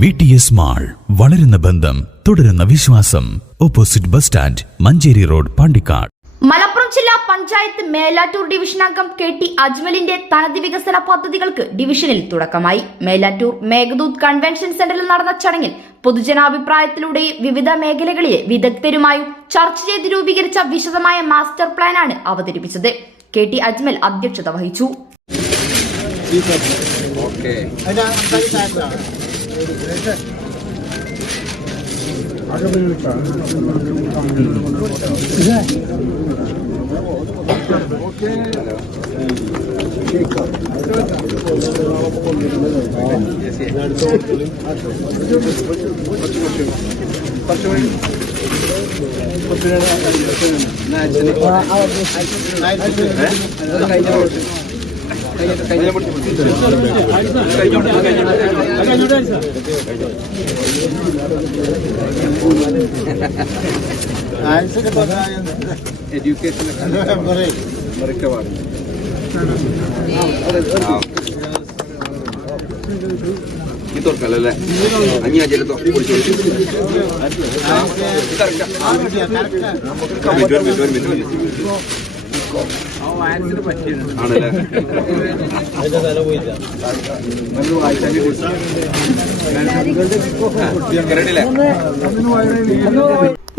VTS mall, വളരുന്ന ബന്ധം, തുടരുന്ന വിശ്വാസം. Opposite bus stand, Manjeri road, Pandikkad. Malappuram ജില്ലാ പഞ്ചായത്ത് മേലാറ്റൂർ ഡിവിഷൻ അംഗം KT അജ്മലിന്റെ തനത് വികസന പദ്ധതികൾക്ക് ഡിവിഷനിൽ തുടക്കമായി. മേലാറ്റൂർ മേഘദൂത് കൺവെൻഷൻ സെന്ററിൽ നടന്ന ചടങ്ങിൽ പൊതുജനാഭിപ്രായത്തിലൂടെയും വിവിധ മേഖലകളിലെ വിദഗ്ധരുമായും ചർച്ച ചെയ്ത് രൂപീകരിച്ച വിശദമായ മാസ്റ്റർ പ്ലാനാണ് അവതരിപ്പിച്ചത്. KT അജ്മൽ അധ്യക്ഷത വഹിച്ചു. ഇതൊർക്കല്ലേ അഞ്ഞി അജലത്തോ ആണല്ലേ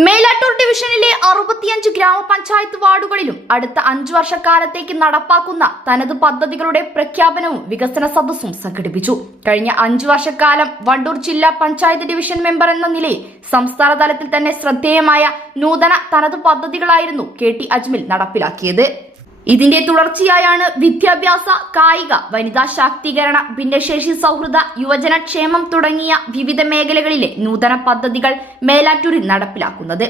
മേലാറ്റൂർ ഡിവിഷനിലെ 65 ഗ്രാമപഞ്ചായത്ത് വാർഡുകളിലും അടുത്ത 5 വർഷക്കാലത്തേക്ക് നടപ്പാക്കുന്ന തനത് പദ്ധതികളുടെ പ്രഖ്യാപനവും വികസന സദസ്സും സംഘടിപ്പിച്ചു. കഴിഞ്ഞ 5 വർഷക്കാലം വണ്ടൂർ ജില്ലാ പഞ്ചായത്ത് ഡിവിഷൻ മെമ്പർ എന്ന നിലയിൽ സംസ്ഥാന തലത്തിൽ തന്നെ ശ്രദ്ധേയമായ നൂതന തനത് പദ്ധതികളായിരുന്നു KT അജ്മൽ നടപ്പിലാക്കിയത്. ഇതിന്റെ തുടർച്ചയായാണ് വിദ്യാഭ്യാസ, കായിക, വനിതാ ശാക്തീകരണ, ഭിന്നശേഷി സൗഹൃദ, യുവജന ക്ഷേമം തുടങ്ങിയ വിവിധ മേഖലകളിലെ നൂതന പദ്ധതികൾ മേലാറ്റൂരിൽ നടപ്പിലാക്കുന്നത്.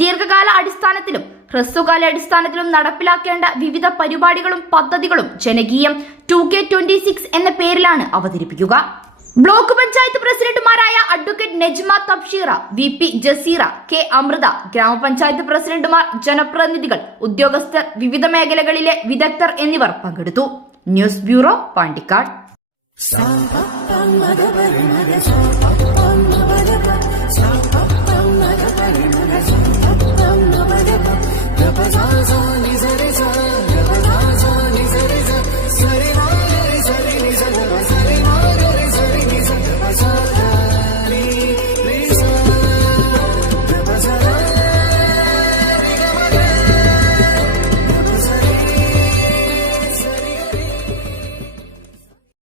ദീർഘകാല അടിസ്ഥാനത്തിലും ഹ്രസ്വകാല അടിസ്ഥാനത്തിലും നടപ്പിലാക്കേണ്ട വിവിധ പരിപാടികളും പദ്ധതികളും ജനകീയം 2K26 എന്ന പേരിലാണ് അവതരിപ്പിക്കുക. ബ്ലോക്ക് പഞ്ചായത്ത് പ്രസിഡന്റുമാരായ advocate Najma Tabsheera, VP Jaseera, K Amritha, ഗ്രാമപഞ്ചായത്ത് പ്രസിഡന്റുമാർ, ജനപ്രതിനിധികൾ, ഉദ്യോഗസ്ഥർ, വിവിധ മേഖലകളിലെ വിദഗ്ധർ എന്നിവർ പങ്കെടുത്തു. News bureau, Pandikkad.